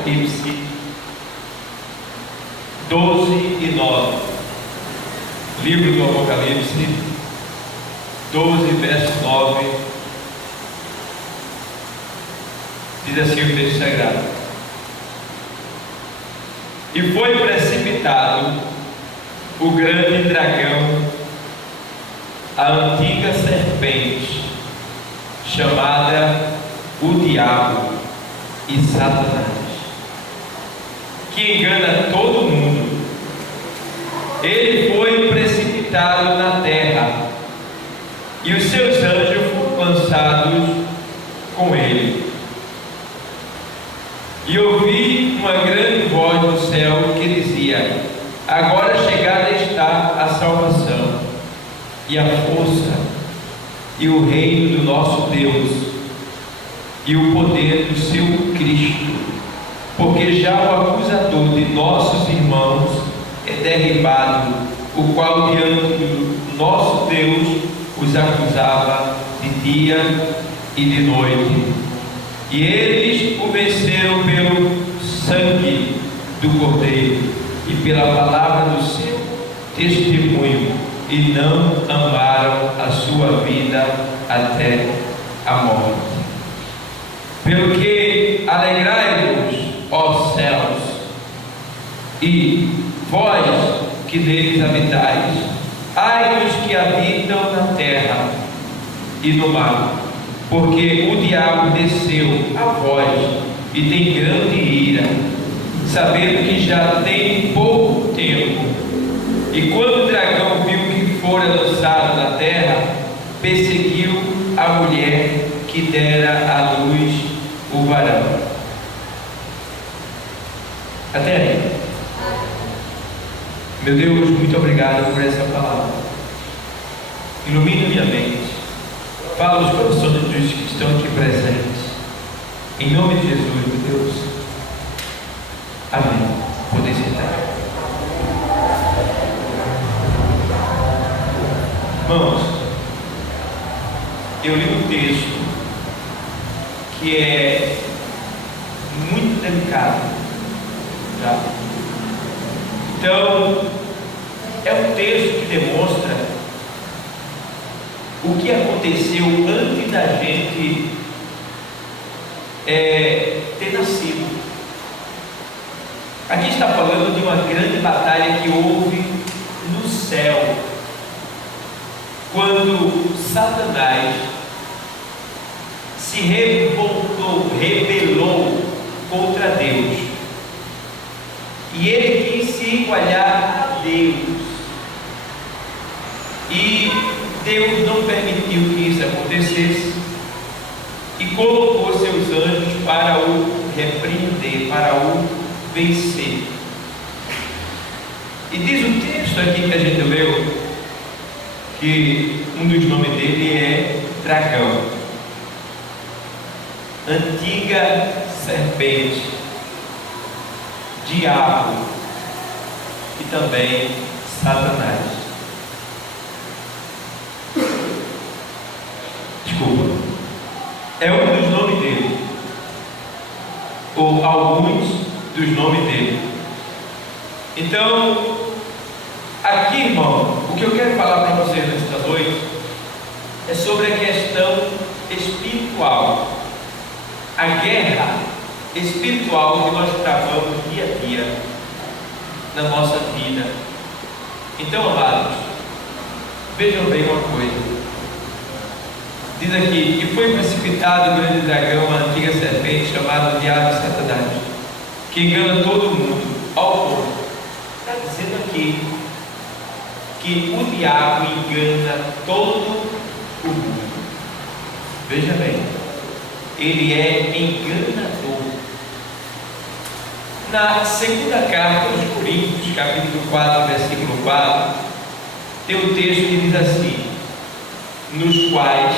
Apocalipse 12 e 9. Livro do Apocalipse 12, verso 9. Diz assim o texto sagrado: E foi precipitado o grande dragão, a antiga serpente, chamada o Diabo e Satanás, que engana todo mundo. Ele foi precipitado na terra, e os seus anjos foram lançados com ele. E ouvi uma grande voz do céu que dizia: Agora chegada está a salvação, e a força, e o reino do nosso Deus, e o poder do seu Cristo, porque já o acusador de nossos irmãos é derribado, o qual diante do nosso Deus os acusava de dia e de noite. E eles o venceram pelo sangue do Cordeiro e pela palavra do seu testemunho, e não amaram a sua vida até a morte. Pelo que alegrai-vos, ó céus, e vós que neles habitais, ai dos que habitam na terra e no mar, porque o diabo desceu a vós e tem grande ira, sabendo que já tem pouco tempo. E quando o dragão viu que fora lançado na terra, perseguiu a mulher que dera à luz o varão. Até aí. Meu Deus, muito obrigado por essa palavra. Ilumina minha mente. Fala os corações dos que estão aqui presentes. Em nome de Jesus, meu Deus. Amém. Podem sentar. Irmãos, eu li um texto que é muito delicado, tá? Então, é um texto que demonstra o que aconteceu antes da gente ter nascido. Aqui está falando de uma grande batalha que houve no céu, quando Satanás se rebelou contra Deus, e ele quis se igualar a Deus, e Deus não permitiu que isso acontecesse, e colocou seus anjos para o repreender, para o vencer. E diz o texto aqui que a gente leu, que um dos nomes dele é dragão, antiga serpente, diabo e também Satanás. Desculpa, é um dos nomes dele, ou alguns dos nomes dele. Então, aqui, irmão, o que eu quero falar para vocês nesta noite é sobre a questão espiritual, a guerra espiritual que nós travamos dia a dia na nossa vida. Então, amados, vejam bem uma coisa. Diz aqui: que foi precipitado o grande dragão, a antiga serpente, chamado Diabo e Satanás, que engana todo mundo. Ao ponto, está dizendo aqui que o diabo engana todo o mundo. Veja bem, ele é enganador. Na segunda carta aos Coríntios, capítulo 4, versículo 4, tem um texto que diz assim: nos quais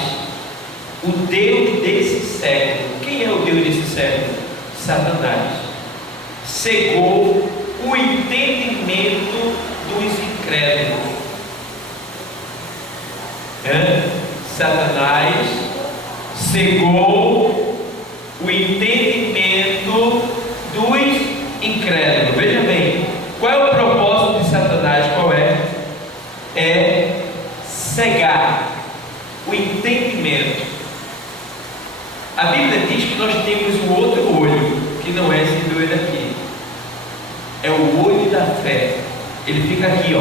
o Deus desse século, quem é o Deus desse século? Satanás, cegou o entendimento dos incrédulos. Satanás cegou o entendimento dos que não é esse doido aqui. É o olho da fé. Ele fica aqui, ó.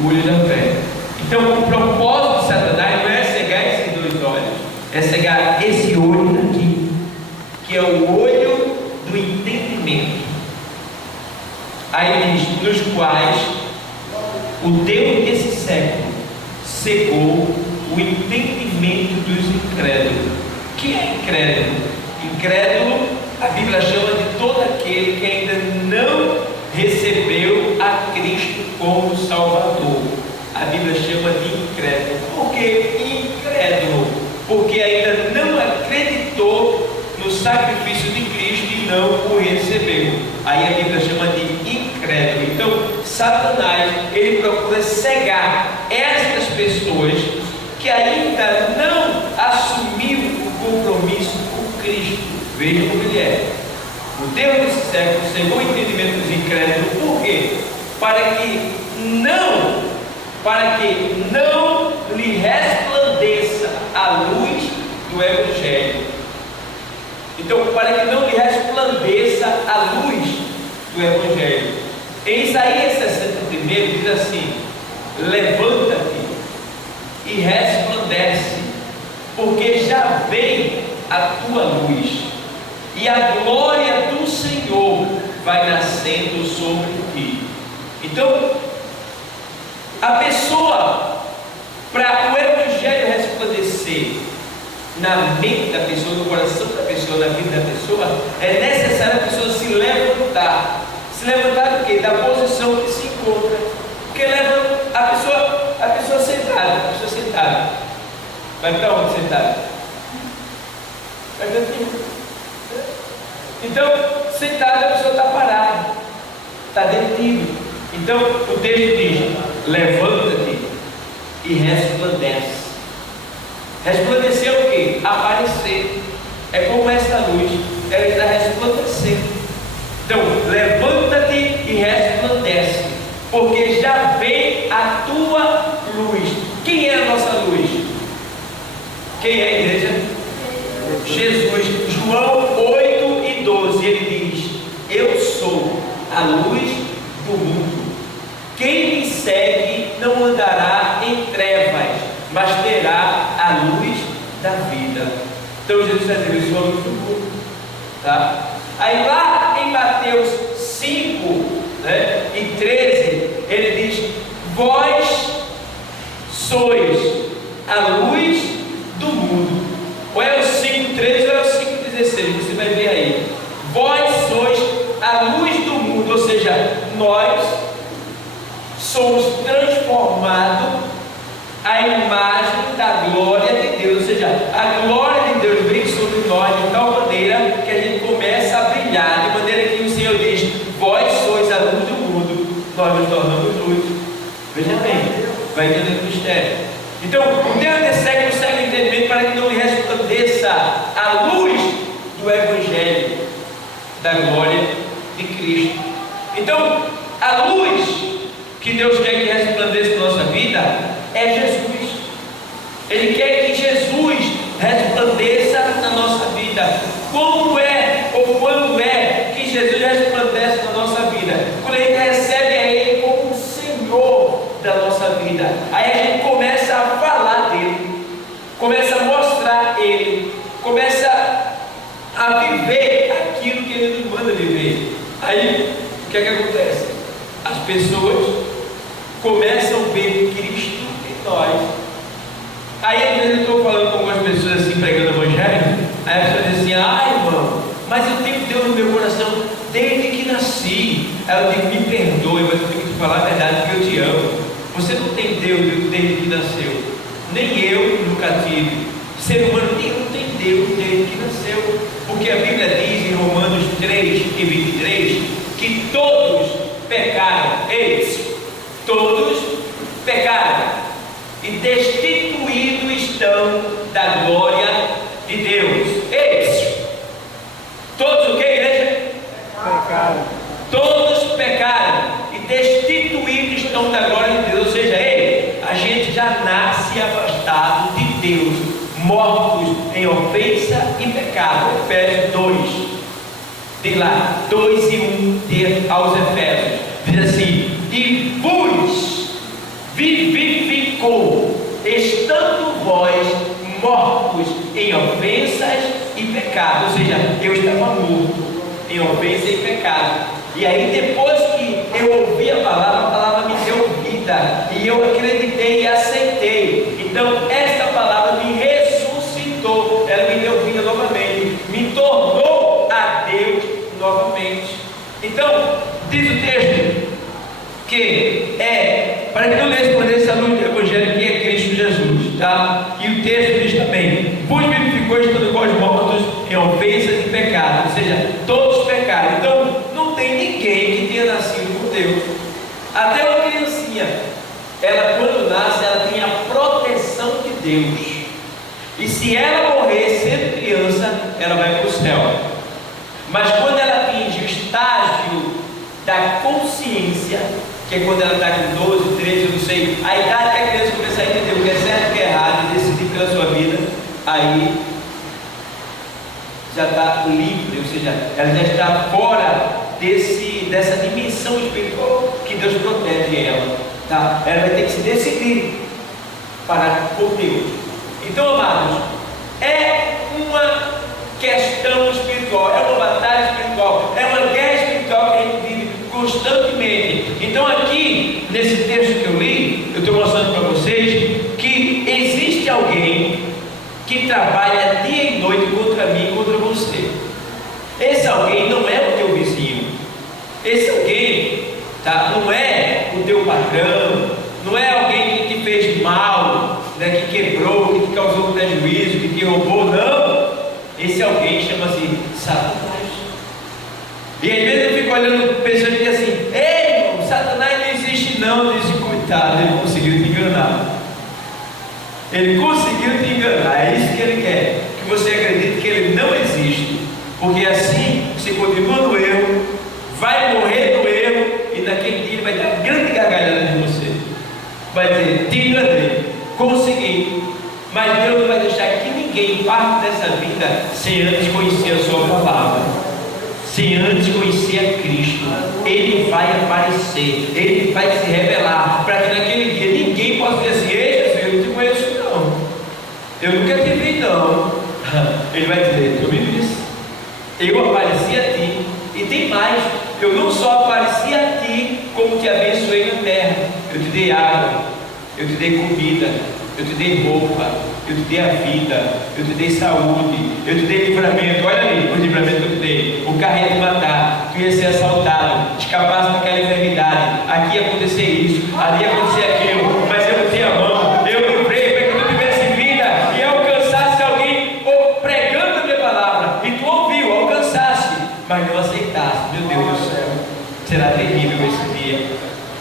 O olho da fé. Então, o propósito de Satanás não é cegar esses dois olhos, é cegar esse olho daqui, que é o olho do entendimento. Aí diz: nos quais o Deus desse século cegou o entendimento dos incrédulos. Quem é incrédulo? Incrédulo, a Bíblia chama de todo aquele que ainda não recebeu a Cristo como Salvador. A Bíblia chama de incrédulo. Por que incrédulo? Porque ainda não acreditou no sacrifício de Cristo e não o recebeu. Aí a Bíblia chama de incrédulo. Então, Satanás, ele procura cegar estas pessoas que ainda não assumiu o compromisso com Cristo. Veja como ele é. O Deus desse século cegou o entendimento dos incrédulos. Por quê? Para que não lhe resplandeça a luz do Evangelho. Então, para que não lhe resplandeça a luz do Evangelho. Em Isaías 61 diz assim: levanta-te e resplandece, porque já vem a tua luz, e a glória do Senhor vai nascendo sobre ti. Então, a pessoa, para o Evangelho resplandecer na mente da pessoa, no coração da pessoa, na vida da pessoa, é necessário a pessoa se levantar. Se levantar do quê? Da posição que se encontra. Porque leva a pessoa sentada. Vai para onde sentada? Vai para aqui. Então, sentada, a pessoa está parada, está detida. Então, o texto diz: levanta-te e resplandece. Resplandecer é o quê? Aparecer. É como essa luz, ela está resplandecendo. Então, levanta-te e resplandece, porque já vem a tua luz. Quem é a nossa luz? Quem é a igreja? Jesus. João 8:12, ele diz: eu sou a luz do mundo. Quem me segue não andará em trevas, mas terá a luz da vida. Então Jesus está dizendo: eu sou a luz do mundo. Tá? Aí lá em Mateus 5, e 13, ele diz: vós sois a luz do mundo. Ou é o 5:13 ou é o 5:16, você vai ver aí. Vós sois a luz do mundo, ou seja, nós somos transformados à imagem da glória de Deus, ou seja, a glória de Deus vem sobre nós de tal maneira que a gente começa a brilhar, de maneira que o Senhor diz: vós sois a luz do mundo, nós nos tornamos luz. Veja bem, vai entender o mistério. Então, o Deus desse século segue o entendimento para que não lhe resplandeça a luz do Evangelho, da glória de Cristo. Então, a luz que Deus quer que resplandeça na nossa vida é Jesus. Ele quer que Jesus resplandeça na nossa vida. Como é ou quando é que Jesus resplandece na nossa vida? Quando a gente recebe a Ele como o Senhor da nossa vida. Aí a gente começa a falar dele, começa a mostrar Ele, começa a viver aquilo que Ele nos manda viver. Aí o que é que acontece? As pessoas começam a ver Cristo em nós. Aí às vezes eu estou falando com algumas pessoas assim, pregando o Evangelho, aí a pessoa diz assim: irmão, mas eu tenho Deus no meu coração desde que nasci. Aí eu digo: me perdoe, mas eu tenho que te falar a verdade, porque eu te amo. Você não tem Deus desde que nasceu, nem eu nunca tive. Ser humano nenhum tem Deus desde que nasceu, porque a Bíblia diz em Romanos 3:23 que todos pecaram. Todos pecaram e destituídos estão da glória de Deus. Todos o que, igreja? Pecaram. Todos pecaram e destituídos estão da glória de Deus. Ou seja, a gente já nasce afastado de Deus, mortos em ofensa e pecado. Efésios 2. Tem lá 2:1 aos Efésios. Diz assim: e vos vivificou, estando vós mortos em ofensas e pecados. Ou seja, eu estava morto em ofensa e pecado. E aí, depois que eu ouvi a palavra me deu vida, e eu acreditei e aceitei. Então, esta palavra me ressuscitou, ela me deu vida novamente, me tornou a Deus novamente. Então, diz o texto que para que não respondesse a luz do Evangelho, que é Cristo Jesus, tá? E o texto diz também: vos vivificou, estando vós mortos em ofensas e pecados. Ou seja, todos pecaram. Então, não tem ninguém que tenha nascido por Deus. Até uma criancinha, ela quando nasce, ela tem a proteção de Deus. E se ela morrer sendo criança, ela vai para o céu. Mas quando ela atinge o estágio da consciência, que é quando ela está com 12, 13, eu não sei, a idade que a criança começa a entender o que é certo e o que é errado e decidir pela sua vida, aí já está livre, ou seja, ela já está fora dessa dimensão espiritual que Deus protege ela, tá? Ela vai ter que se decidir para por Deus. Então, amados, é uma questão espiritual, é uma batalha espiritual, é uma guerra espiritual que a gente vive constantemente. Então, aqui nesse texto que eu li, eu estou mostrando para vocês que existe alguém que trabalha dia e noite contra mim e contra você. Esse alguém não é o teu vizinho, esse alguém, tá? Não é o teu patrão, não é alguém que te fez mal, né, que quebrou, que te causou prejuízo, que te roubou, não. Esse alguém chama-se Satanás. E às vezes eu fico olhando pessoas que dizem assim: ei, irmão, Satanás não existe não. Eu disse: coitado, ele conseguiu te enganar. Ele conseguiu te enganar. É isso que ele quer, que você acredite que ele não existe, porque assim você continua no erro, vai morrer no erro, e naquele dia ele vai dar grande gargalhada de você, vai dizer: te enganei, consegui. Mas Deus não vai deixar que ninguém parte dessa vida sem antes conhecer a sua palavra, sem antes conhecer a Cristo. Ele vai aparecer, ele vai se revelar, para que naquele dia ninguém possa dizer assim: ei, Jesus, eu não te conheço não, eu nunca te vi não. Ele vai dizer: tu me viste, eu apareci a ti, e tem mais, eu não só apareci a ti, como te abençoei na terra. Eu te dei água, eu te dei comida, eu te dei roupa, eu te dei a vida, eu te dei saúde, eu te dei livramento. Olha ali o livramento que eu te dei: o carro ia te matar, tu ia ser assaltado, escapasse daquela enfermidade, aqui ia acontecer isso, ali ia acontecer aquilo, mas eu botei a mão, eu livrei para que tu tivesse vida e alcançasse alguém pregando a minha palavra, e tu ouviu, alcançasse, mas não aceitasse. Meu Deus do céu, será terrível esse dia.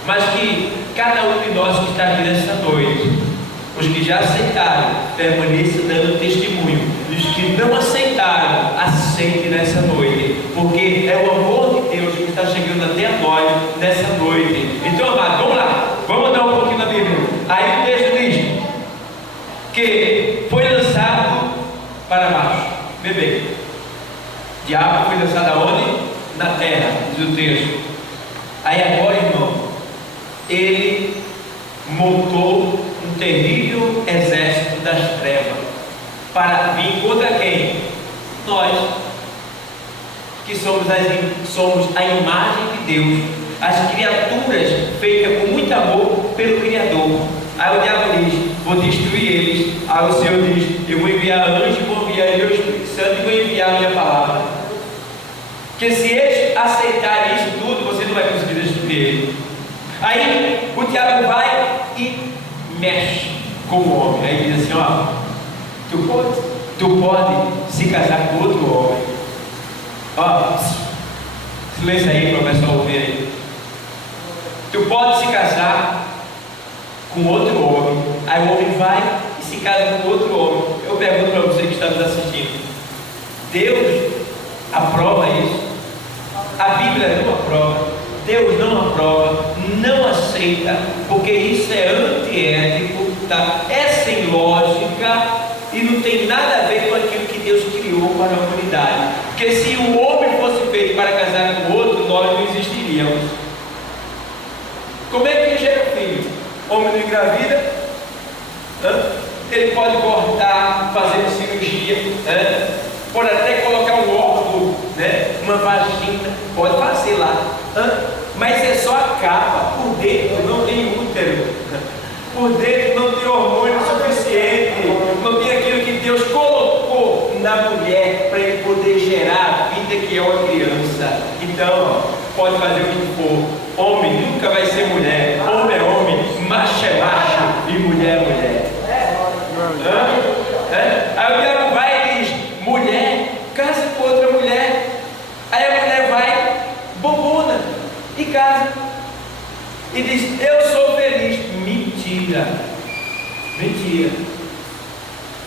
Mas que cada um de nós que está aqui nessa noite, os que já aceitaram, permaneçam dando testemunho. Os que não aceitaram, aceitem nessa noite, porque é o amor de Deus que está chegando até a nós nessa noite. Então, amado, vamos lá, vamos andar um pouquinho na Bíblia. Aí o texto diz que foi lançado para baixo. Vê bem, o diabo foi lançado aonde? Na terra, diz o texto. Aí agora, irmão, ele montou um terrível exército das trevas para vir contra quem? Nós, que somos a imagem de Deus, as criaturas feitas com muito amor pelo Criador. Aí o diabo diz: vou destruir eles. Aí o Senhor diz: eu vou enviar anjos, vou enviar o meu Espírito Santo e vou enviar a minha palavra. Porque se eles aceitarem isso tudo, você não vai conseguir destruir eles. Aí o diabo vai e mexe com o homem. Aí diz assim: ó, tu pode se casar com outro homem. Ó, silêncio aí para o pessoal ouvir aí. Tu pode se casar com outro homem. Aí o homem vai e se casa com outro homem. Eu pergunto para você que está nos assistindo: Deus aprova isso? A Bíblia não aprova. Deus não aprova, não aceita, porque isso é antiético, tá? É sem lógica e não tem nada a ver com aquilo que Deus criou para a humanidade. Porque se o homem fosse feito Como é que gera filho? Homem não engravida, ele pode cortar, fazer cirurgia, pode até colocar um óvulo, uma vagina, pode fazer lá, mas é só a capa, por dentro não tem útero, por dentro não tem hormônio suficiente, não tem aquilo que Deus colocou na mulher para ele poder gerar a vida que é uma criança. Então, pode fazer o que for, homem nunca vai ser mulher, homem é homem, macho é macho e mulher é mulher. Aí o diabo vai e diz: mulher, casa com outra mulher. Aí a mulher vai, bobona, e casa, e diz: eu sou feliz. Mentira, mentira,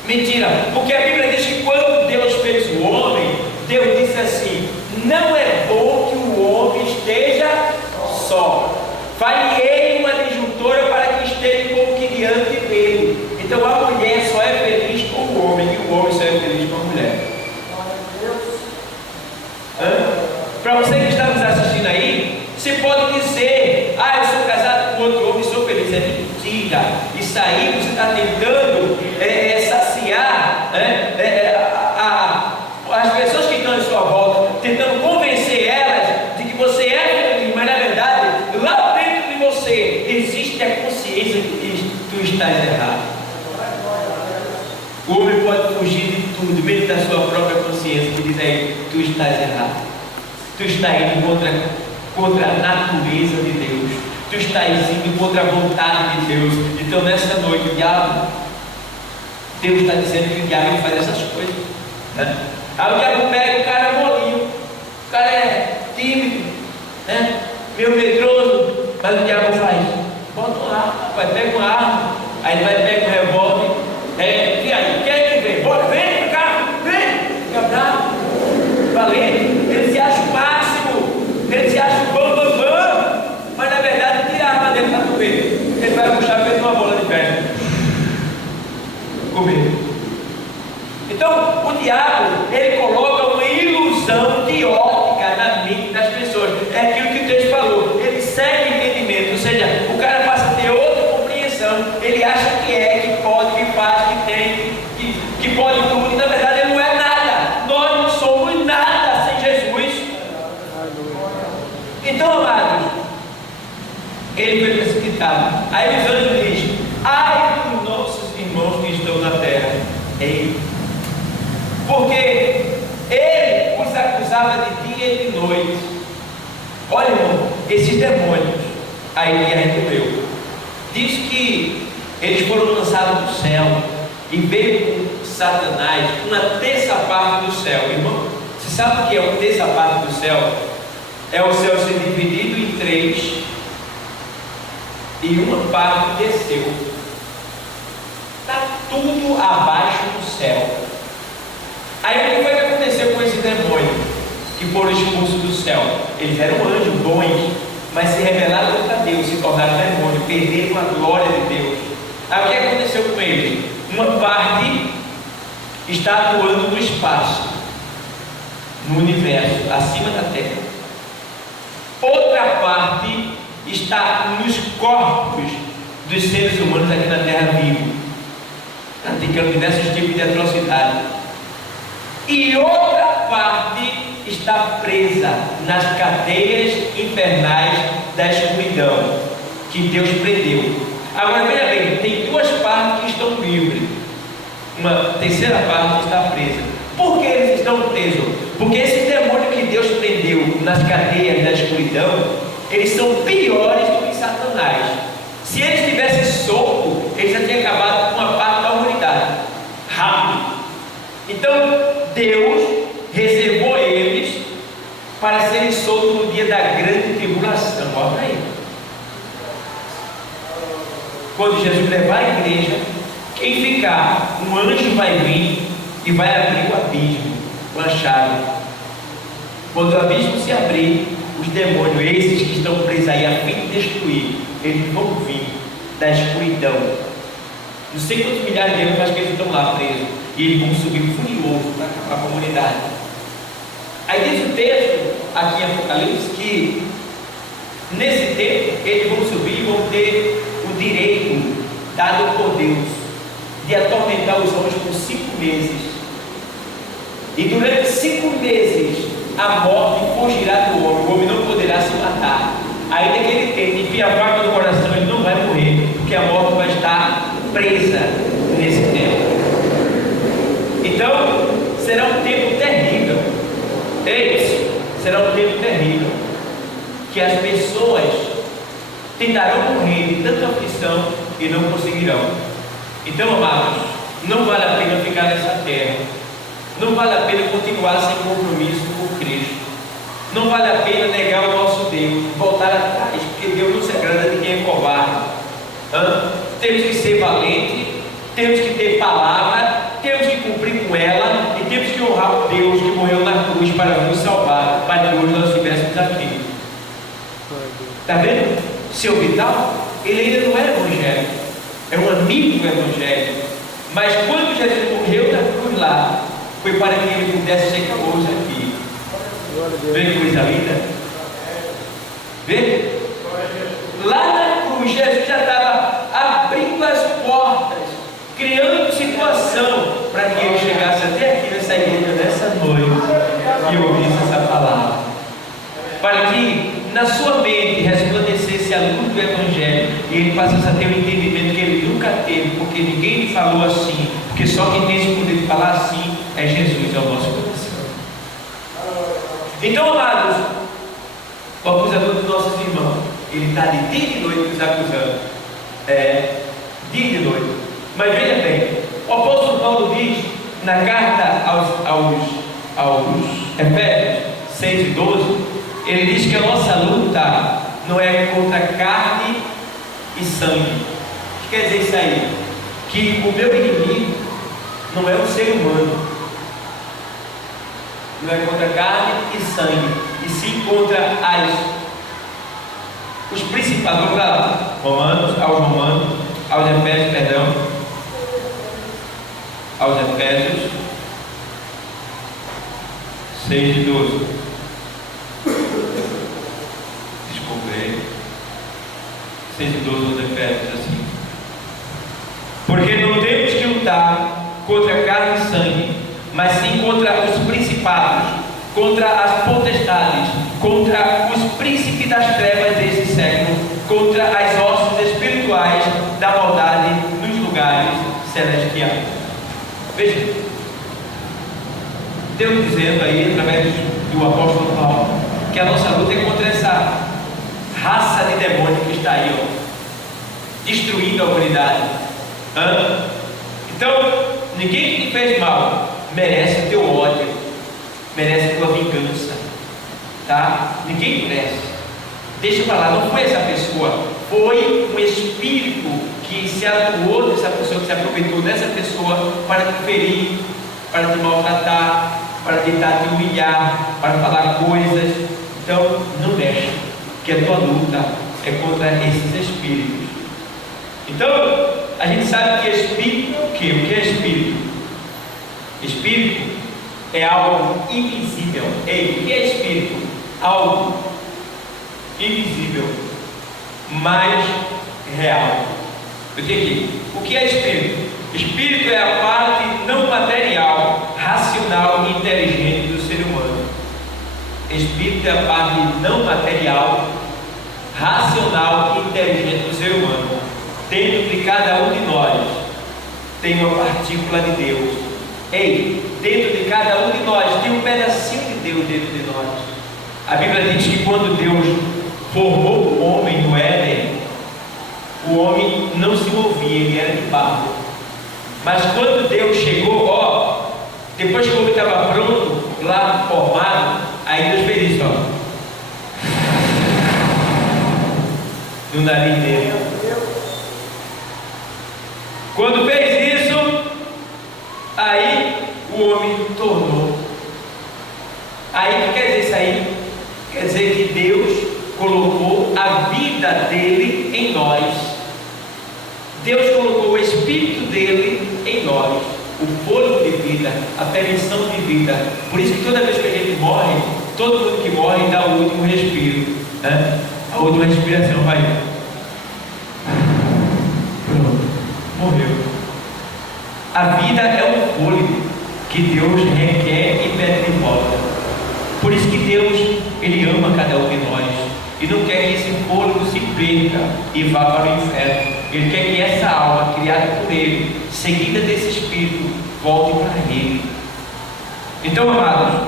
mentira, porque a Bíblia diz que quando Deus fez o homem, Deus disse assim: não é bom que o homem esteja só, farei uma disjuntora para que esteja com o criante dele. Então a mulher só é feliz com o homem, e o homem só é feliz com a mulher. Para você que está nos assistindo aí, você pode dizer: ah, eu sou casado com outro homem e sou feliz. É mentira. Isso aí você está tentando saciar as pessoas que estão em sua volta, tentando convencer elas de que você é feliz, mas na verdade, lá dentro de você existe a consciência de que tu estás errado. O homem pode fugir de tudo, mesmo da sua própria consciência, que diz aí: tu estás errado, tu estás indo contra a natureza de Deus, tu estás indo contra a vontade de Deus. Então nessa noite, o diabo, Deus está dizendo que o diabo faz essas coisas, Aí o diabo pega o cara molinho, o cara é tímido, meio medroso, mas o diabo faz: bota uma arma, rapaz, pega uma arma, aí ele vai pegar um revólver, e aí, quem é que vem? Bora, vem pra cá, vem, fica bravo, valente, ele se acha o máximo, ele se acha o bam, mas na verdade tira a arma dele para tu ver, ele vai puxar feito uma bola de pé, com medo. Então o diabo, ele coloca uma ilusão de ótica na mente das pessoas. É aquilo que Deus falou, ele segue o entendimento, ou seja, o cara passa a ter outra compreensão, ele acha que pode, que faz, que tem, que pode tudo, e na verdade ele não é nada. Nós não somos nada sem Jesus. Então, amados, ele foi precipitado. Aí os anjos dizem: ai dos nossos irmãos que estão na terra, porque ele os acusava de dia e de noite. Olha, irmão, esses demônios aí que a gente viu, diz que eles foram lançados do céu e veio com Satanás uma terça parte do céu. Irmão, você sabe o que é uma terça parte do céu? É o céu ser dividido em três e uma parte desceu. Está tudo abaixo do céu. Aí o que foi que aconteceu com esse demônio que foram expulsos do céu? Eles eram anjos bons, mas se rebelaram contra Deus, se tornaram demônios, perderam a glória de Deus. Aí o que aconteceu com eles? Uma parte está atuando no espaço, no universo, acima da terra. Outra parte está nos corpos dos seres humanos aqui na terra vivo, praticando diversos tipos de atrocidade. E outra parte está presa nas cadeias infernais da escuridão que Deus prendeu. Agora veja bem, tem duas partes que estão livres, uma terceira parte está presa. Por que eles estão presos? Porque esse demônio que Deus prendeu nas cadeias da escuridão, eles são piores do que Satanás. Se eles tivessem solto, eles já tinham acabado com uma parte da humanidade rápido. Então Deus reservou eles para serem soltos no dia da grande tribulação. Olha aí, quando Jesus levar a igreja, quem ficar, um anjo vai vir e vai abrir o abismo com a chave. Quando o abismo se abrir, os demônios, esses que estão presos aí a fim de destruir, eles vão vir da escuridão. Não sei quantos milhares de anos, mas que eles estão lá presos, e eles vão subir furioso para acabar com a comunidade. Aí diz o texto aqui em Apocalipse que Nesse tempo, eles vão subir e vão ter o direito dado por Deus de atormentar os homens por 5 meses. E durante 5 meses a morte fugirá do homem, o homem não poderá se matar. Ainda que ele tente enfiar a faca no coração, ele não vai morrer, porque a morte vai estar presa nesse tempo. Então, será um tempo terrível. Será um tempo terrível, que as pessoas tentarão morrer de tanta aflição e não conseguirão. Então, amados, não vale a pena ficar nessa terra, não vale a pena continuar sem compromisso com Cristo, não vale a pena negar o nosso Deus, voltar atrás, porque Deus não se agrada de quem é covarde. Temos que ser valente, temos que ter palavra, temos que cumprir com ela e temos que honrar o Deus que morreu na cruz para nos salvar, para que hoje nós estivéssemos aqui. Está vendo? Seu Vital, ele ainda não é evangélico, é um amigo do evangelho, mas quando Jesus morreu na cruz lá, foi para que ele pudesse ser famoso aqui. Vê que coisa linda? Vê? Lá na cruz, Jesus já estava abrindo as portas, criando situação para que ele chegasse até aqui nessa igreja nessa noite e ouvisse essa palavra, para que na sua mente resplandecesse a luz do Evangelho e ele passasse a ter um entendimento que ele nunca teve, porque ninguém lhe falou assim, porque só quem tem esse poder de falar assim é Jesus ao nosso coração. Então, amados, o acusador dos nossos irmãos, ele está de dia e de noite nos acusando. Dia e de noite. Mas veja bem, o apóstolo Paulo diz na carta aos Efésios 6 e 12, ele diz que a nossa luta não é contra carne e sangue. O que quer dizer isso aí? Que o meu inimigo não é um ser humano, não é contra carne e sangue, e sim contra os principais. Vamos lá, aos Efésios 6 e 12. Desculpe, 6 e 12 aos Efésios, assim: porque não temos que lutar contra carne e sangue, mas sim contra os principados, contra as potestades, contra os príncipes das trevas desse século, contra as hostes espirituais da maldade nos lugares celestiais. Veja, Deus dizendo aí, através do apóstolo Paulo, que a nossa luta é contra essa raça de demônio que está aí, destruindo a humanidade. Então, ninguém que te fez mal merece o teu ódio, merece a tua vingança, tá? Ninguém merece. Deixa eu falar, não foi essa pessoa, foi um espírito que se atuou nessa pessoa, que se aproveitou dessa pessoa para te ferir, para te maltratar, para tentar te humilhar, para falar coisas. Então, não mexe, que a tua luta é contra esses espíritos. Então, a gente sabe que espírito é o quê? O que é espírito? Espírito é algo invisível. Ei, o que é espírito? Algo invisível, mas real. Eu tenho aqui, o que é espírito? Espírito é a parte não material, racional e inteligente do ser humano. Espírito é a parte não material, racional e inteligente do ser humano. Dentro de cada um de nós tem uma partícula de Deus. Ei, dentro de cada um de nós tem um pedacinho de Deus dentro de nós. A Bíblia diz que quando Deus formou o homem no Éden, o homem não se movia, ele era de barro. Mas quando Deus chegou, depois que o homem estava pronto, lá formado, aí Deus fez isso, no nariz dele. Quando fez isso, aí o homem tornou. Aí o que quer dizer isso aí? Quer dizer que Deus colocou a vida dele em nós. Deus colocou o Espírito dele em nós, o fôlego de vida, a permissão de vida. Por isso que toda vez que a gente morre, todo mundo que morre dá o último respiro, né? A última respiração vai. Pronto, morreu. A vida é um fôlego que Deus requer e pede de volta. Por isso que Deus, Ele ama cada um de nós e não quer que esse fôlego se perca e vá para o inferno. Ele quer que essa alma criada por Ele, seguida desse Espírito, volte para Ele. Então, amados,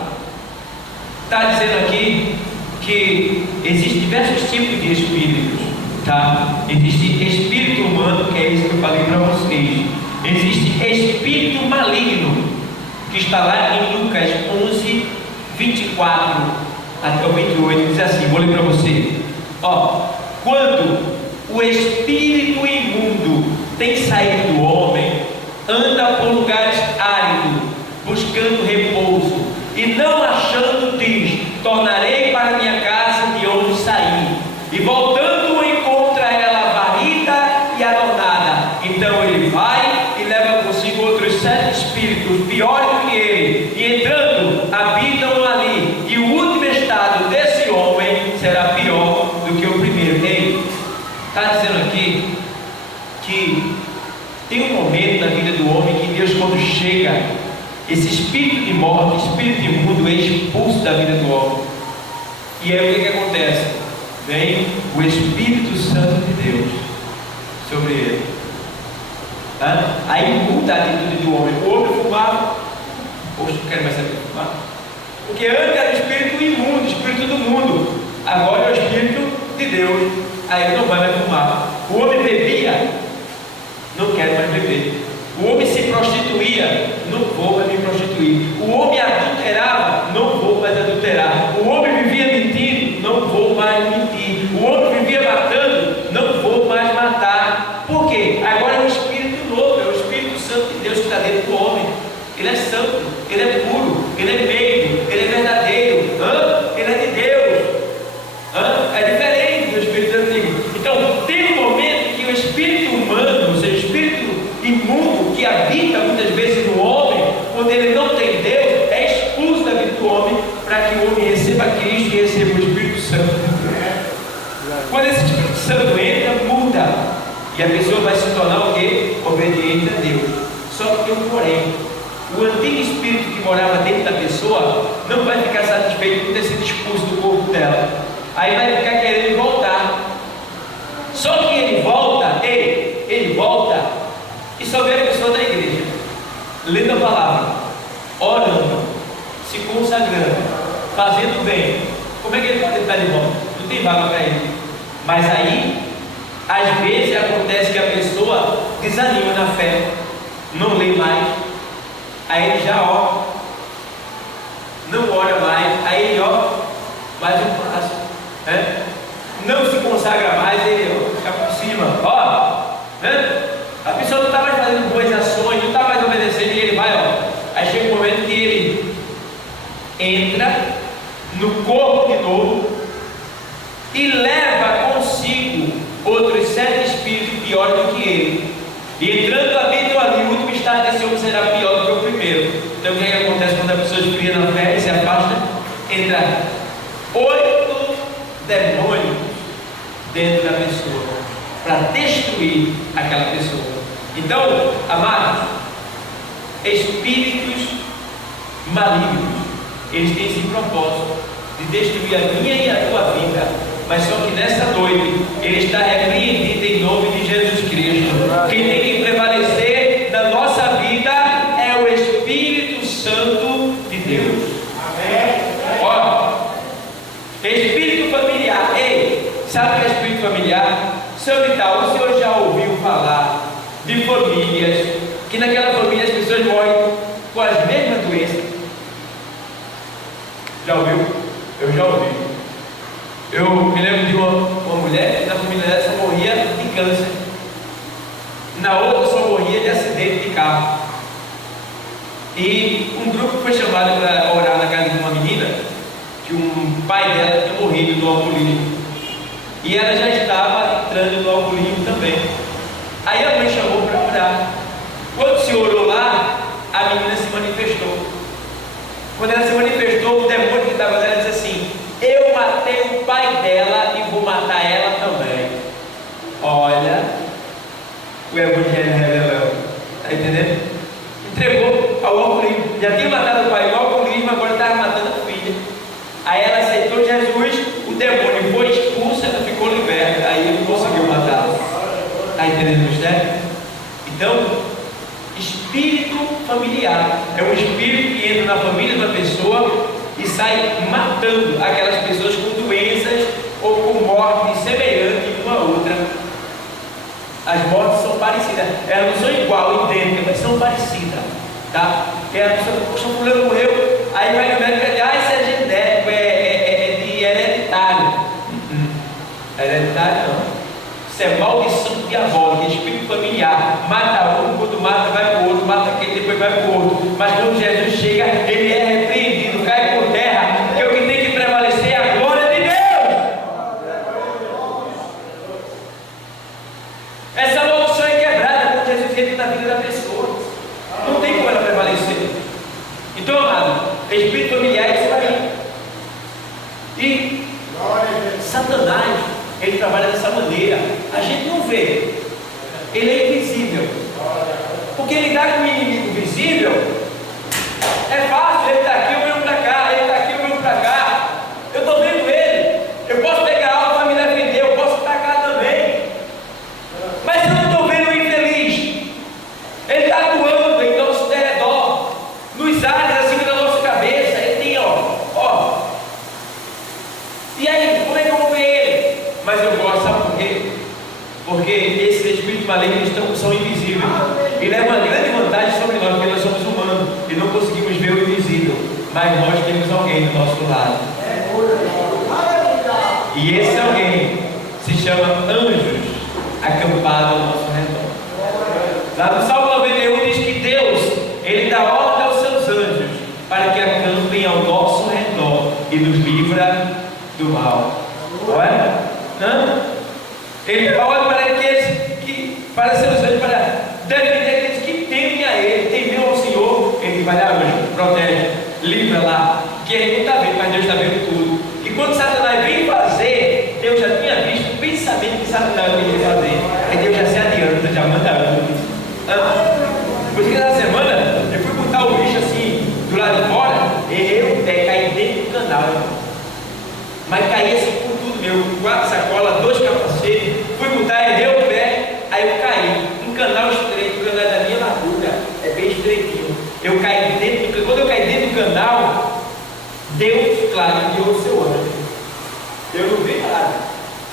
está dizendo aqui que existem diversos tipos de espíritos, tá? Existe espírito humano, que é isso que eu falei para vocês. Existe espírito maligno, que está lá em Lucas 11, 24 até o 28, diz assim, vou ler para você. Quando o espírito imundo tem saído do homem, anda por lugares áridos, buscando repouso, e não achando, diz: tornarei para minha casa de onde saí, e voltando encontra ela varrida e adornada. Então ele vai e leva consigo outros 7 espíritos piores do que ele, e entrando habitam ali, e o último estado desse homem será pior do que o primeiro. Está dizendo aqui que tem um momento na vida do homem que Deus, quando chega, esse espírito de morte, espírito imundo, é expulso da vida do homem. E aí o que acontece? Vem o Espírito Santo de Deus sobre ele. Aí muda a atitude do homem. O homem fumava. Poxa, não quero mais saber de fumar. Porque antes era o espírito imundo, o espírito do mundo. Agora é o espírito de Deus. Aí ele não vai mais fumar. O homem bebia, não quero mais beber. O homem se prostituía, não vou mais me prostituir. O homem adulterava, não vou mais adulterar. O homem vivia mentindo, não vou mais mentir. O homem vivia matando, não vou mais matar. Por quê? Agora é um espírito novo, é o Espírito Santo de Deus que está dentro do homem. Ele é santo, ele é puro, ele é meio, ele é verdadeiro, ele é de Deus. É diferente do espírito antigo. Então tem um momento que o espírito humano, o seu espírito imundo, que habita muitas vezes no homem, quando ele não tem Deus, é expulso da vida do homem, para que o homem receba Cristo e receba o Espírito Santo de Deus. Quando esse Espírito Santo entra, muda, e a pessoa vai se tornar o quê? Obediente a Deus. Só que tem um porém: o antigo espírito que morava dentro da pessoa não vai ficar satisfeito por ter sido expulso do corpo dela, aí vai ficar querendo voltar. Só que ele volta, ele volta e só vê a pessoa da igreja, lendo a palavra, orando, se consagrando, fazendo bem. Como é que ele pode estar de volta? Não tem vaga para ele. Mas aí, às vezes acontece que a pessoa desanima na fé, não lê mais, aí ele já ora, não ora mais, aí ele ora mais um passo, né? Não se consagra mais, ele fica por cima, né? A pessoa não está mais fazendo boas ações, não está mais obedecendo, e ele vai, aí chega um momento que ele entra no corpo de novo e leva consigo outros 7 espíritos piores do que ele, e entrando habitam ali, o último estado desse homem será pior do que o primeiro. Então o que acontece quando a pessoa esfria na fé e se afasta? Entra 8 demônios dentro da pessoa para destruir aquela pessoa. Então, amados, espíritos malignos, eles têm esse propósito de destruir a minha e a tua vida, mas só que nessa noite ele está repreendido em nome de Jesus Cristo. Quem tem que prevalecer na nossa vida é o Espírito Santo de Deus. Amém. Espírito familiar. Sabe o que é espírito familiar? Seu Vital, o senhor já ouviu falar de famílias que naquela família as pessoas morrem com as mesmas doenças? Já ouviu? Eu já ouvi. Eu me lembro de uma mulher que na família dela só morria de câncer, na outra só morria de acidente de carro. E um grupo foi chamado para orar na casa de uma menina que um pai dela tinha morrido do alcoolismo, e ela já estava entrando no alcoolismo também. Aí a mãe chamou para orar. Quando se orou lá, a menina se manifestou. Quando ela se manifestou, o demônio que estava nela disse assim: eu matei o pai dela e vou matar o Evangelho revelando. Está entendendo? Entregou ao alcoolismo. Já tinha matado o pai do alcoolismo, agora estava matando a filha. Aí ela aceitou Jesus, o demônio foi expulso, ela ficou liberta. Aí ele conseguiu matá-la. Está entendendo o mistério? Então, espírito familiar é um espírito que entra na família de uma pessoa e sai matando aquelas pessoas com doenças ou com morte semelhante uma à outra. As mortes são parecidas, elas não são igual, idênticas, mas são parecidas, tá? Porque a pessoa, poxa, o fulano morreu, aí vai no médico e diz, isso é genético, é de hereditário. Hereditário não. Isso é maldição diabólica, espírito familiar. Mata um, quando mata vai para o outro, mata aquele, depois vai para o outro. Mas quando Jesus chega, ele é repreendido, cai por terra, porque o que tem que prevalecer é a glória de Deus. Essa maldição é quebrada quando Jesus entra na vida da pessoa. Não tem como ela prevalecer. Então, amado, espírito familiar é isso aí. E Satanás, ele trabalha dessa maneira. A gente não vê. Ele é invisível. Porque lidar com o inimigo visível é fácil. Ele está aqui, eu venho para cá. Ele está aqui, eu venho para cá. Eu estou vendo ele. Eu posso pegar algo para me defender. Eu posso atacar também. Mas eu não estou vendo o infeliz. Ele está atuando em nosso derredor, nos ares acima da nossa cabeça. Ele tem, ó. E aí, como é que eu vou ver ele? Mas eu gosto, sabe por quê? Porque esses espíritos malignos são invisíveis. E leva uma grande vantagem sobre nós, porque nós somos humanos e não conseguimos ver o invisível. Mas nós temos alguém do nosso lado. E esse alguém se chama anjos acampados ao nosso redor. Lá no Salmo 91 diz que Deus, ele dá ordem aos seus anjos para que acampem ao nosso redor e nos livra do mal. Olha, ele dá ordem para para seus anjos, para defender aqueles que temem a ele, temem ao Senhor. Ele vai lá, anjo, protege, livra lá, que ele não está vendo, mas Deus está vendo tudo. E quando Satanás vem fazer, Deus já tinha visto o pensamento que Satanás ia fazer. Aí Deus já se adianta, já manda anjos. Por isso que na semana eu fui botar o bicho assim do lado de fora, e eu caí dentro do canal. Mas caí assim com tudo meu, 4 sacolas, 2 capacetes, fui botar, errei o pé, aí eu caí. Um canal estreito, o canal da minha largura é bem estreitinho. Eu caí dentro, quando eu caí dentro do canal, Deus, claro, enviou o seu anjo. Eu não vi nada,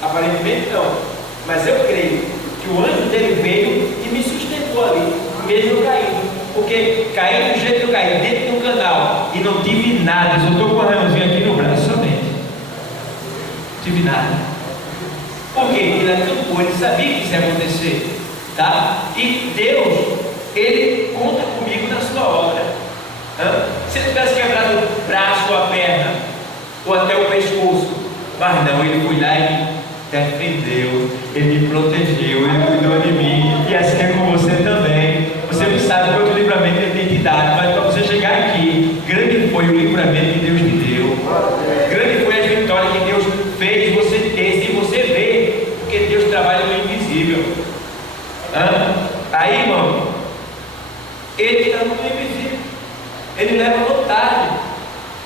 aparentemente não, mas eu creio que o anjo dele veio e me sustentou ali, mesmo eu caindo. Porque caí do jeito que eu caí, dentro do canal, e não tive nada, só estou com um arranhãozinho aqui no braço somente. Não tive nada. Por quê? Ele acampou, ele sabia que isso ia acontecer. Tá? E Deus, ele conta comigo na sua obra. Se ele tivesse quebrado o braço ou a perna, ou até o pescoço, mas não, ele foi lá e me defendeu, ele me protegeu, ele cuidou de mim, e assim é com você também. Você não sabe quanto livramento ele tem te dado, mas para você chegar aqui, grande foi o livramento que Deus te deu, grande foi a vitória que Deus fez você ter, se você vê, porque Deus trabalha no invisível. Aí, irmão, ele está no invisível, ele leva vantagem,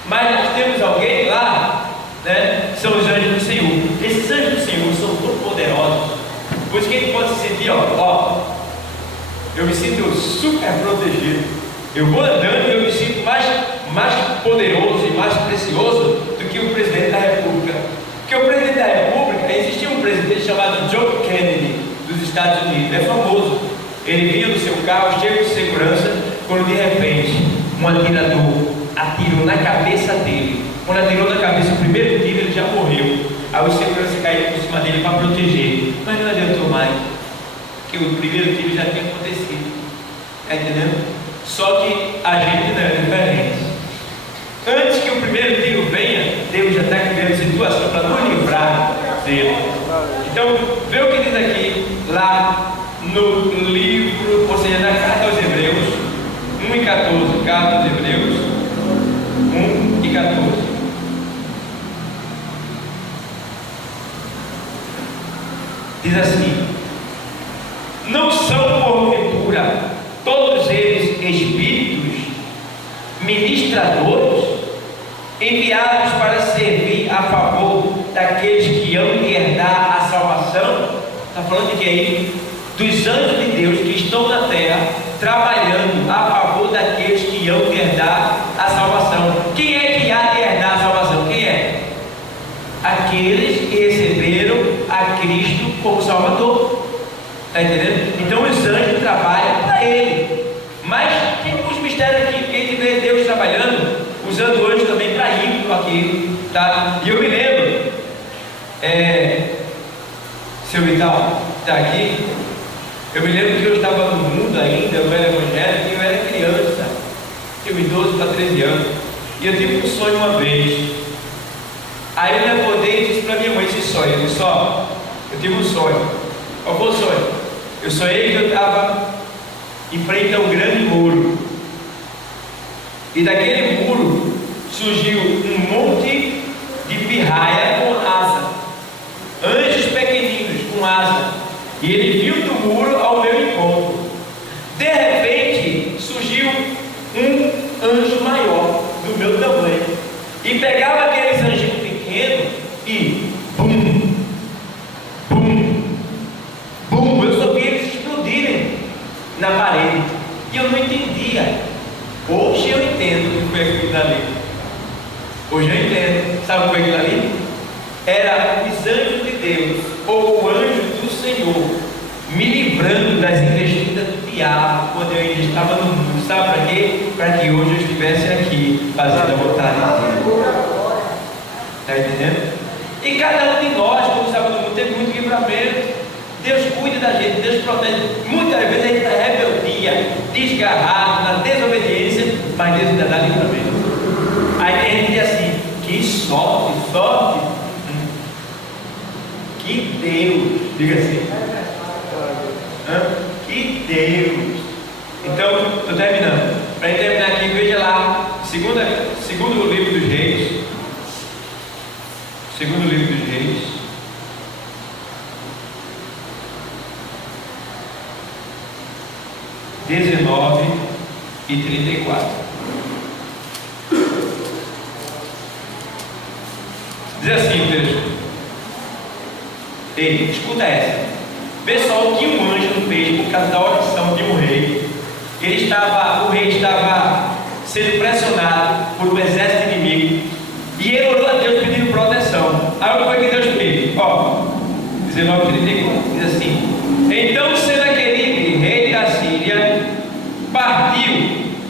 mas nós temos alguém lá, né? São os anjos do Senhor. Esses anjos do Senhor são tão poderosos, pois quem pode se sentir, eu me sinto super protegido. Eu vou andando e eu me sinto mais poderoso e mais precioso do que o presidente da República. Porque o presidente da República, existia um presidente chamado John Kennedy dos Estados Unidos, é famoso. Ele vinha no seu carro cheio de segurança, quando de repente um atirador atirou na cabeça dele. Quando atirou na cabeça o primeiro tiro, ele já morreu. Aí os seguranças caíram por cima dele para proteger, mas não adiantou mais, porque o primeiro tiro já tinha acontecido. Está entendendo? Só que a gente não é diferente. Antes que o primeiro tiro venha, Deus já está criando situação para nos livrar dele. Então, vê o que diz aqui, lá no livro, ou seja, na carta aos Hebreus 1 e 14, carta aos Hebreus 1 e 14. Diz assim: Não são, porventura, todos eles espíritos ministradores, enviados para servir a favor daqueles que hão de herdar a salvação? Está falando de quem aí? Dos anjos de Deus que estão na terra, trabalhando a favor daqueles que hão de herdar a salvação. Quem é que há de herdar a salvação? Quem é? Aqueles que receberam a Cristo como Salvador. Está entendendo? Então os anjos trabalham para Ele. Mas tem alguns mistérios aqui, porque a gente vê Deus trabalhando, usando anjos também para ir com aquilo. Tá? E eu me lembro, seu Vital está aqui. Eu me lembro que eu estava no mundo ainda, eu era evangélico e eu era criança. Tinha 12 para 13 anos. E eu tive um sonho uma vez. Aí eu me acordei e disse para minha mãe esse sonho. Eu disse: ó, eu tive um sonho. Qual foi o sonho? Eu sonhei que eu estava em frente a um grande muro. E daquele muro surgiu um monte de pirraia com asa. Anjos pequeninos com asa. E ele viu do muro ao meu encontro. De repente surgiu um anjo maior, do meu tamanho, e pegava aqueles anjinhos pequenos e bum, bum, bum. Eu só vi eles explodirem na parede. E eu não entendia. Hoje eu entendo o que foi aquilo dali. Hoje eu entendo. Sabe o que foi aquilo ali? Era os anjos de Deus, ou o anjo do Senhor, me livrando das investidas do diabo, quando eu ainda estava no mundo. Sabe para quê? Para que hoje eu estivesse aqui, fazendo a vontade de Deus. Está entendendo? E cada um de nós, como estava no mundo, tem muito livramento. Deus cuida da gente, Deus protege. Muitas vezes a gente está em rebeldia, desgarrado, na desobediência, mas Deus ainda dá livramento. Aí tem gente que diz assim: que sorte, sorte. Que Deus, diga assim, que Deus. Então, estou terminando. Para terminar aqui, veja lá, segundo livro dos Reis, segundo livro dos Reis, (19 e 34). Diz assim o texto. Ei, escuta essa. Pessoal, o que um anjo fez por causa da oração de um rei? O rei estava sendo pressionado por um exército inimigo, e ele orou a Deus pedindo proteção. Aí o que foi que Deus fez? Ó, 19:34, diz assim: então Senaqueribe, rei da Síria, partiu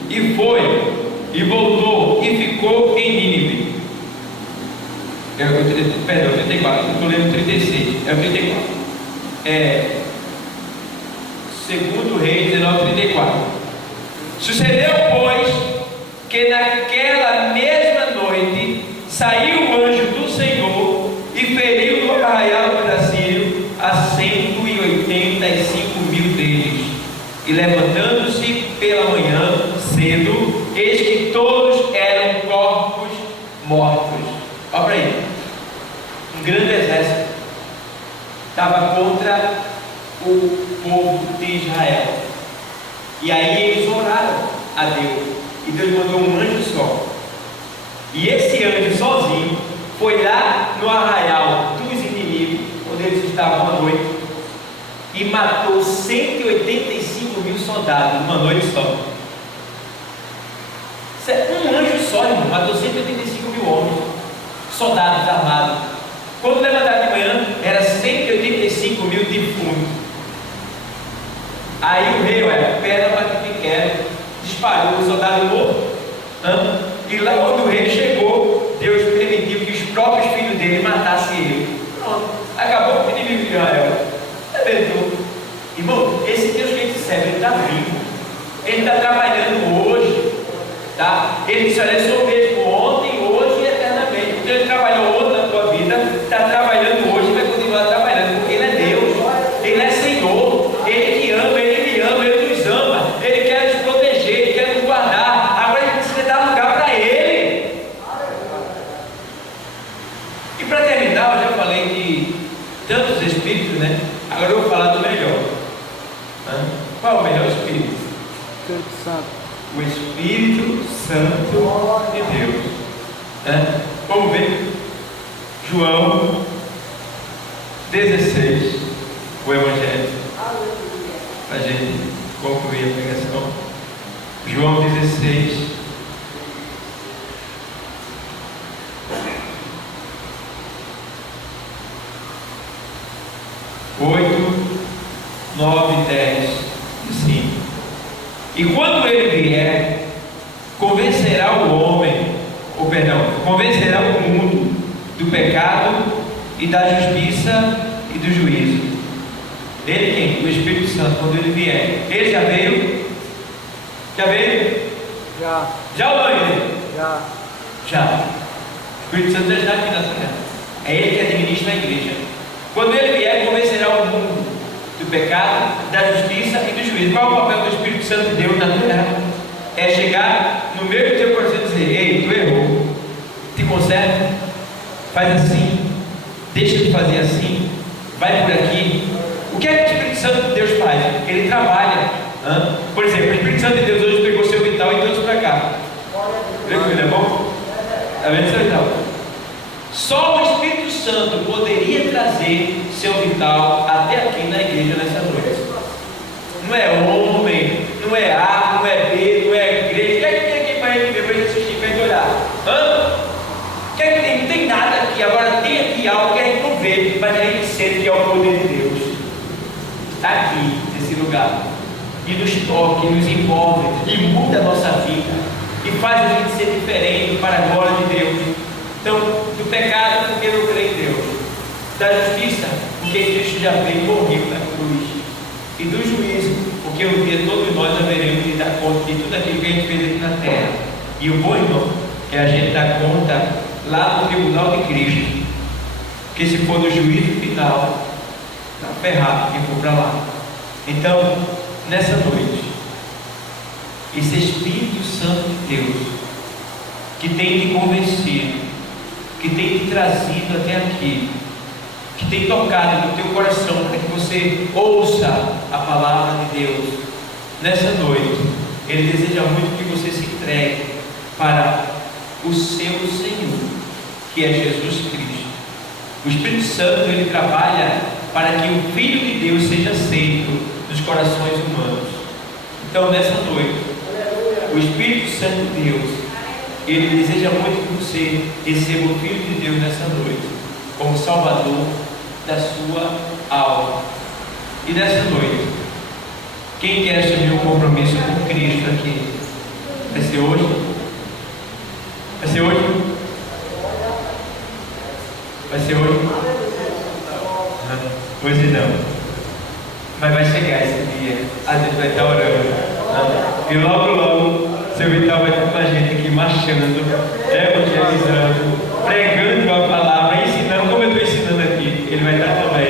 e foi, e voltou, e ficou em Nínive. Perdão, 34, eu estou lendo 36, é o 34. Segundo Reis 19:34. Sucedeu, pois, que naquela mesma noite saiu o anjo do Senhor e feriu no arraial do Sírio a 185 mil deles. E levantando-se pela manhã cedo, eis que todos eram corpos mortos. Olha para aí. Um grande exército estava contra o povo de Israel. E aí eles oraram a Deus. E Deus mandou um anjo só. E esse anjo sozinho foi lá no arraial dos inimigos, onde eles estavam à noite, e matou 185 mil soldados numa noite só. Um anjo só, irmão, matou 185 mil homens, soldados armados. Quando levantaram de manhã, era 185 mil defuntos. Aí o rei, pedra para que quer, disparou o soldado morto. E lá quando o rei chegou, Deus permitiu que os próprios filhos dele matassem ele. Pronto, acabou o inimigo de Israel. Arrebentou. Irmão, esse Deus que a gente serve, ele está vivo. Ele está trabalhando hoje. Tá? Ele disse: olha, eu sou o mesmo ontem, hoje e eternamente. Então ele trabalhou ontem na tua vida, está trabalhando hoje e vai continuar trabalhando, porque ele é Deus, ele é Senhor, ele te ama, ele me ama, ele nos ama, ele quer nos proteger, ele quer nos guardar. Agora a gente precisa dar lugar para ele. E para terminar, eu já falei de tantos espíritos, né? Agora eu vou falar do melhor. Qual é o melhor Espírito? Espírito Santo. O Espírito Santo de Deus. Né? Vamos ver João 16, o Evangelho, para a gente concluir a pregação. João 16. Oito, 9, 10 e 5. E quando ele vier, convencerá o homem, convencerá o mundo do pecado e da justiça e do juízo. Ele quem? O Espírito Santo, quando ele vier. Ele já veio? Já veio? Já. Já ou não, ele? Já. Já. O Espírito Santo já está aqui na terra. É ele que administra a igreja. Quando ele vier, convencerá o mundo do pecado, da justiça e do juízo. Qual é o papel do Espírito Santo de Deus na terra? É chegar no meio do teu coração e dizer: ei, tu errou, te conserta, faz assim, deixa de fazer assim, vai por aqui. O que é que o Espírito Santo de Deus faz? Ele trabalha. Por exemplo, o Espírito Santo de Deus hoje pegou seu vital e trouxe para cá. Tranquilo, é bom? Está vendo seu vital? Só o Espírito Santo poderia trazer seu vital até aqui na igreja nessa noite. Não é homem, não é A, não é B, não é igreja. O que é que tem aqui para gente ver, para gente assistir, para gente olhar? O que é que tem? Não tem nada aqui. Agora tem aqui algo que a gente não vê, mas a gente sente que é o poder de Deus. Está aqui, nesse lugar. E nos toca, e nos envolve, e muda a nossa vida, e faz a gente ser diferente para a glória de Deus. Então, do pecado, porque não crê em Deus. Da justiça, porque Cristo já veio e morreu na cruz. E do juízo, porque um dia todos nós haveremos de dar conta de tudo aquilo que a gente fez aqui na terra. E o bom, irmão, é a gente dar conta lá no tribunal de Cristo. Porque se for no juízo final, está ferrado quem for para lá. Então, nessa noite, esse Espírito Santo de Deus, que tem te convencido, que tem te trazido até aqui, que tem tocado no teu coração para que você ouça a palavra de Deus, nessa noite, Ele deseja muito que você se entregue para o seu Senhor, que é Jesus Cristo. O Espírito Santo, ele trabalha para que o Filho de Deus seja aceito nos corações humanos. Então, nessa noite, o Espírito Santo de Deus, ele deseja muito que você receba o Filho de Deus nessa noite, como Salvador da sua alma. E nessa noite, quem quer assumir um compromisso com Cristo aqui? Vai ser hoje? Vai ser hoje? Vai ser hoje? Hoje não. Mas vai chegar esse dia. A gente vai estar orando. E logo, seu Vital vai estar com a gente aqui marchando, evangelizando, pregando a palavra, ensinando, como eu estou ensinando aqui. Ele vai estar também.